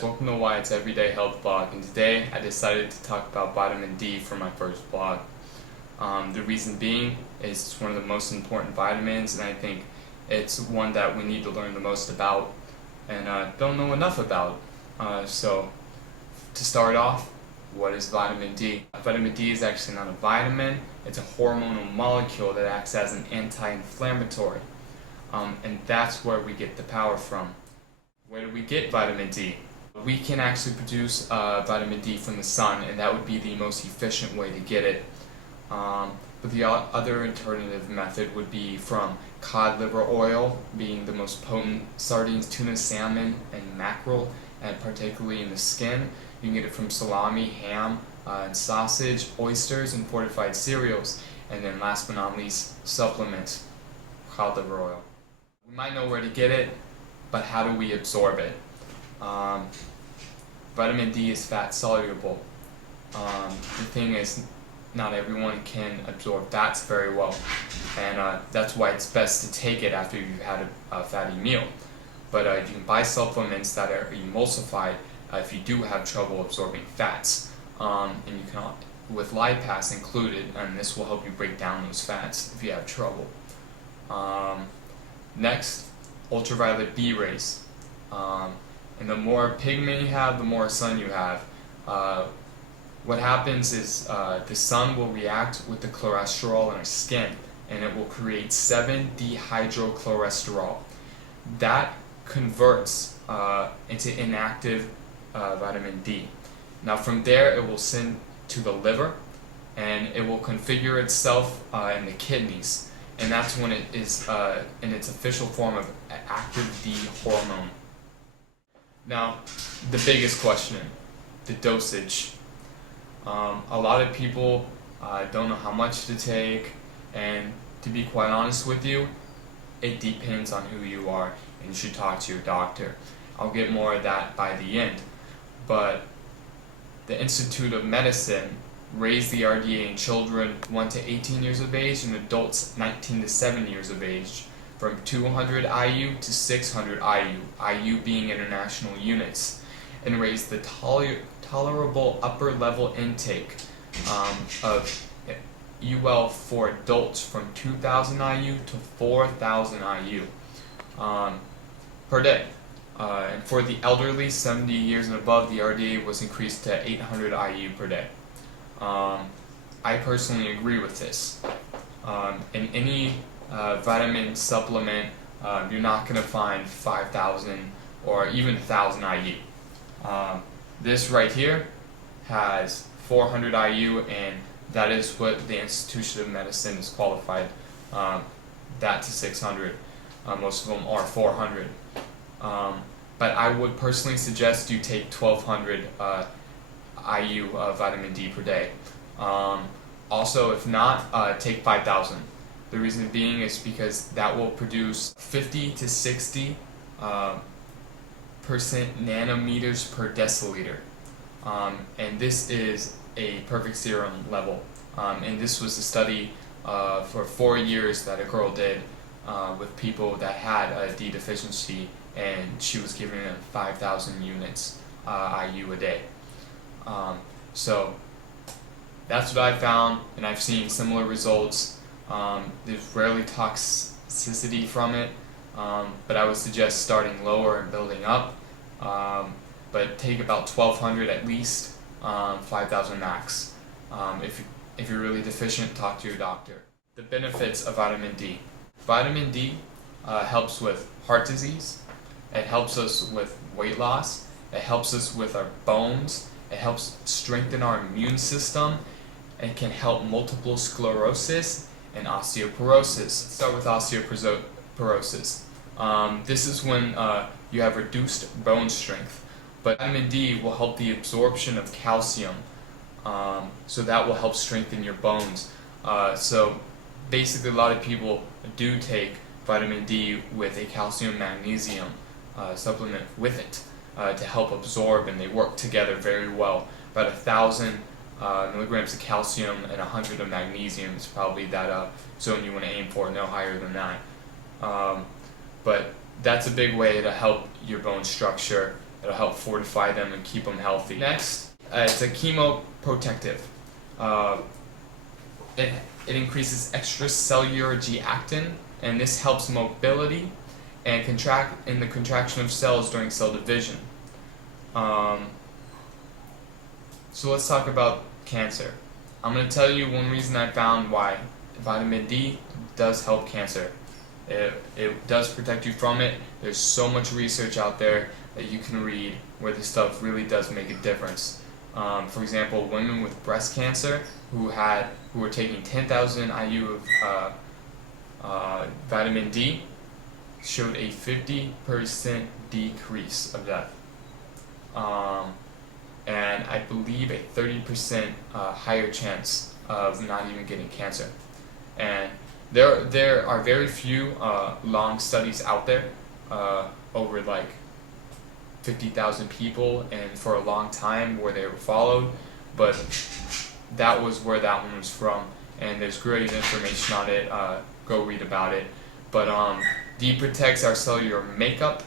guys, welcome to Wyatt's Everyday Health Blog, and today I decided to talk about vitamin D for my first blog. The reason being is it's one of the most important vitamins, and I think it's one that we need to learn the most about and don't know enough about. So to start off, what is vitamin D? Vitamin D is actually not a vitamin, it's a hormonal molecule that acts as an anti-inflammatory, and that's where we get the power from. Where do we get vitamin D? We can actually produce vitamin D from the sun, and that would be the most efficient way to get it. But the other alternative method would be from cod liver oil, being the most potent, sardines, tuna, salmon, and mackerel, and particularly in the skin. You can get it from salami, ham, and sausage, oysters, and fortified cereals. And then last but not least, supplements, cod liver oil. We might know where to get it, but how do we absorb it? Vitamin D is fat soluble. The thing is, not everyone can absorb fats very well, and that's why it's best to take it after you've had a fatty meal. But you can buy supplements that are emulsified if you do have trouble absorbing fats, and you can, with lipase included, and this will help you break down those fats if you have trouble. Next, ultraviolet B rays. And the more pigment you have, the more sun you have. What happens is the sun will react with the cholesterol in our skin, and it will create 7-dehydrocholesterol. That converts into inactive vitamin D. Now from there it will send to the liver, and it will configure itself in the kidneys. And that's when it is in its official form of active D hormone. Now, the biggest question, the dosage. A lot of people don't know how much to take, and to be quite honest with you, it depends on who you are, and you should talk to your doctor. I'll get more of that by the end. But the Institute of Medicine raised the RDA in children 1 to 18 years of age and adults 19 to 70 years of age from 200 IU to 600 IU, IU being international units, and raised the tolerable upper level intake of UL for adults from 2000 IU to 4000 IU per day. And for the elderly, 70 years and above, the RDA was increased to 800 IU per day. I personally agree with this. In any vitamin supplement, you're not going to find 5,000 or even 1,000 IU. This right here has 400 IU, and that is what the Institute of Medicine is qualified, that to 600. Most of them are 400. But I would personally suggest you take 1,200 IU vitamin D per day. Also, if not, take 5,000. The reason being is because that will produce 50 to 60 percent nanometers per deciliter, and this is a perfect serum level. And this was a study for 4 years that a girl did with people that had a D deficiency, and she was giving them 5,000 units IU a day. So that's what I found, and I've seen similar results. There's rarely toxicity from it, but I would suggest starting lower and building up. But take about 1,200 at least, 5,000 max. If you're really deficient, talk to your doctor. The benefits of vitamin D. Vitamin D helps with heart disease. It helps us with weight loss. It helps us with our bones. It helps strengthen our immune system. It can help multiple sclerosis and osteoporosis. Let's start with osteoporosis. This is when you have reduced bone strength. But vitamin D will help the absorption of calcium, so that will help strengthen your bones. So basically a lot of people do take vitamin D with a calcium magnesium supplement with it to help absorb, and they work together very well. About 1,000 milligrams of calcium and 100 of magnesium is probably that zone you want to aim for, no higher than that. But that's a big way to help your bone structure It'll help fortify them and keep them healthy. Next, it's a chemoprotective. It increases extracellular G-actin, and this helps mobility and the contraction of cells during cell division. So let's talk about cancer. I'm going to tell you one reason I found why vitamin D does help cancer. It does protect you from it. There's so much research out there that you can read where this stuff really does make a difference. For example, women with breast cancer who were taking 10,000 IU of vitamin D showed a 50% decrease of death. And I believe a 30% higher chance of not even getting cancer. And there are very few long studies out there over like 50,000 people and for a long time where they were followed, but that was where that one was from, and there's great information on it. Go read about it. But D protects our cellular makeup.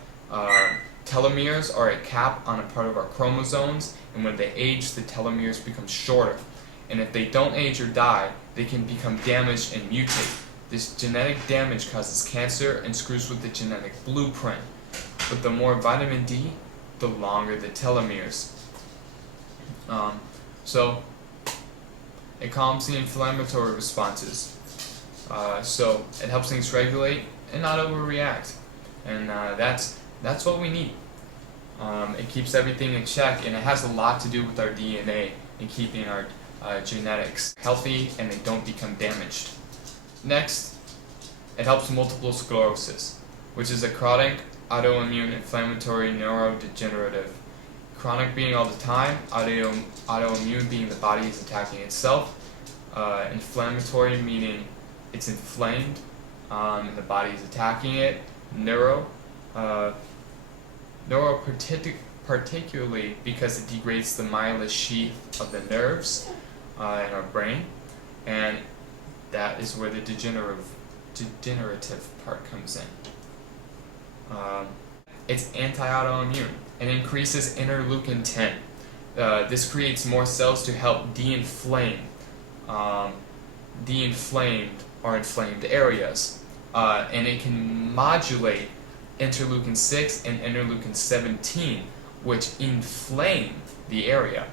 Telomeres are a cap on a part of our chromosomes, and when they age, the telomeres become shorter. And if they don't age or die, they can become damaged and mutate. This genetic damage causes cancer and screws with the genetic blueprint. But the more vitamin D, the longer the telomeres. So it calms the inflammatory responses. So it helps things regulate and not overreact. And that's what we need. It keeps everything in check, and it has a lot to do with our DNA and keeping our genetics healthy and they don't become damaged. Next, it helps multiple sclerosis, which is a chronic autoimmune inflammatory neurodegenerative. Chronic being all the time, autoimmune being the body is attacking itself, inflammatory meaning it's inflamed and the body is attacking it, neuro particularly because it degrades the myelin sheath of the nerves in our brain, and that is where the degenerative part comes in. It's anti-autoimmune and increases interleukin 10. This creates more cells to help de-inflame or inflamed areas, and it can modulate interleukin 6 and interleukin 17, which inflame the area.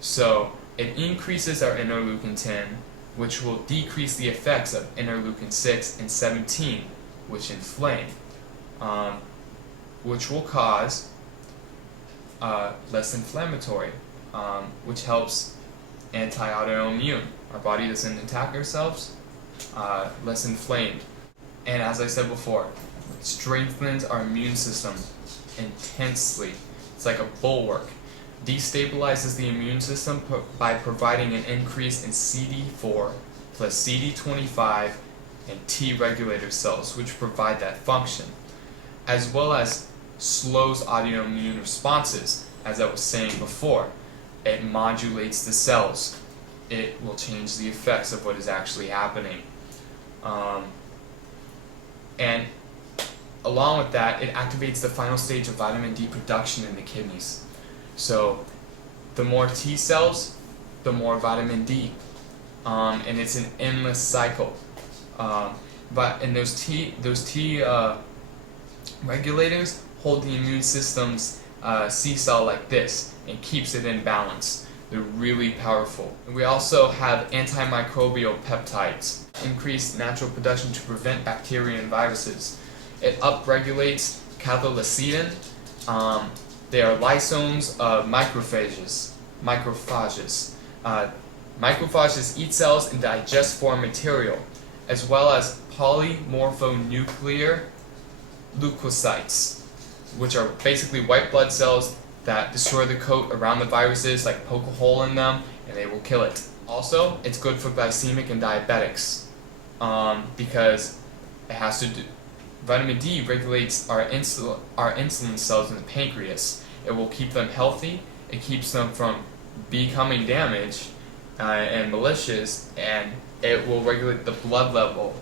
So it increases our interleukin 10, which will decrease the effects of interleukin 6 and 17, which inflame, which will cause less inflammatory, which helps anti-autoimmune. Our body doesn't attack ourselves, less inflamed. And as I said before, strengthens our immune system intensely. It's like a bulwark. Destabilizes the immune system by providing an increase in CD4 plus CD25 and T regulator cells, which provide that function, as well as slows autoimmune responses. As I was saying before, it modulates the cells. It will change the effects of what is actually happening. And along with that, it activates the final stage of vitamin D production in the kidneys. So the more T cells, the more vitamin D. And it's an endless cycle. But those T regulators hold the immune system's seesaw like this and keeps it in balance. They're really powerful. And we also have antimicrobial peptides, increased natural production to prevent bacteria and viruses. It upregulates cathelicidin. They are lysomes of macrophages. Macrophages eat cells and digest foreign material, as well as polymorphonuclear leukocytes, which are basically white blood cells that destroy the coat around the viruses, like poke a hole in them, and they will kill it. Also, it's good for glycemic and diabetics, because it has to do. Vitamin D regulates our insulin cells in the pancreas. It will keep them healthy. It keeps them from becoming damaged and malicious, and it will regulate the blood level,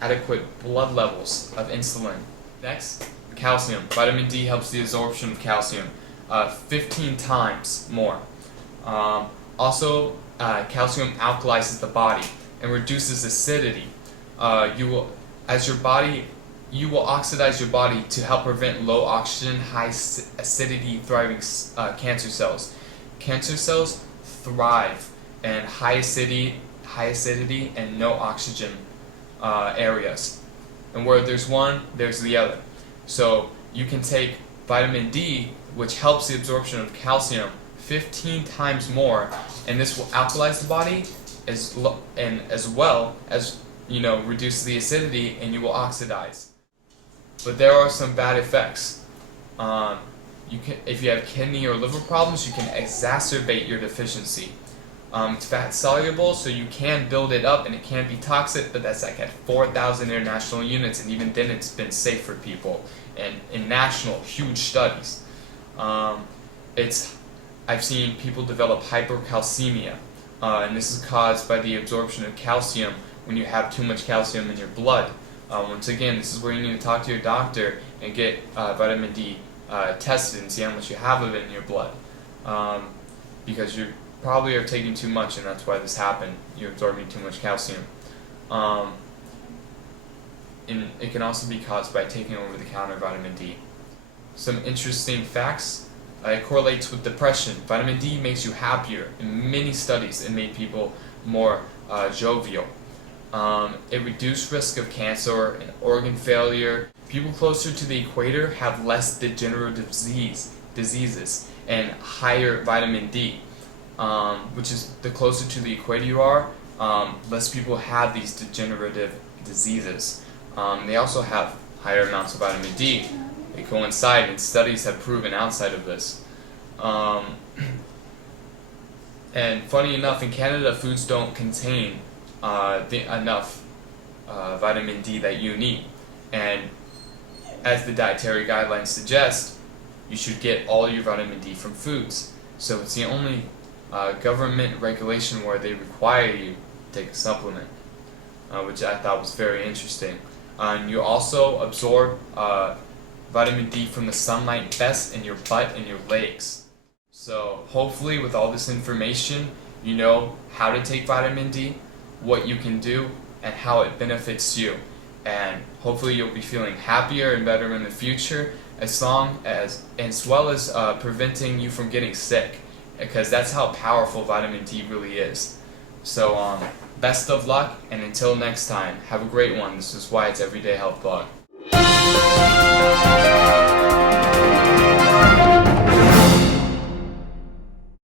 adequate blood levels of insulin. Next, calcium. Vitamin D helps the absorption of calcium. 15 times more. Also, calcium alkalizes the body and reduces acidity. You will oxidize your body to help prevent low oxygen, high acidity thriving cancer cells. Cancer cells thrive in high acidity and no oxygen areas. And where there's one, there's the other. So you can take vitamin D, which helps the absorption of calcium 15 times more, and this will alkalize the body as well as reduce the acidity, and you will oxidize. But there are some bad effects. If you have kidney or liver problems, you can exacerbate your deficiency. It's fat soluble, so you can build it up and it can be toxic, but that's like at 4,000 international units, and even then it's been safe for people and in national huge studies. I've seen people develop hypercalcemia, and this is caused by the absorption of calcium when you have too much calcium in your blood. Once again, this is where you need to talk to your doctor and get vitamin D tested and see how much you have of it in your blood, because you probably are taking too much, and that's why this happened. You're absorbing too much calcium. And it can also be caused by taking over-the-counter vitamin D. Some interesting facts. It correlates with depression. Vitamin D makes you happier. In many studies, it made people more jovial. It reduced risk of cancer and organ failure. People closer to the equator have less degenerative diseases and higher vitamin D, which is the closer to the equator you are, less people have these degenerative diseases. They also have higher amounts of vitamin D. They coincide, and studies have proven outside of this. And funny enough, in Canada, foods don't contain enough vitamin D that you need. And as the dietary guidelines suggest, you should get all your vitamin D from foods. So it's the only government regulation where they require you to take a supplement, which I thought was very interesting. And you also absorb vitamin D from the sunlight best in your butt and your legs. So hopefully with all this information, you know how to take vitamin D, what you can do, and how it benefits you. And hopefully you'll be feeling happier and better in the future, as well as preventing you from getting sick, because that's how powerful vitamin D really is. So best of luck, and until next time, have a great one. This is Wyatt's Everyday Health Blog.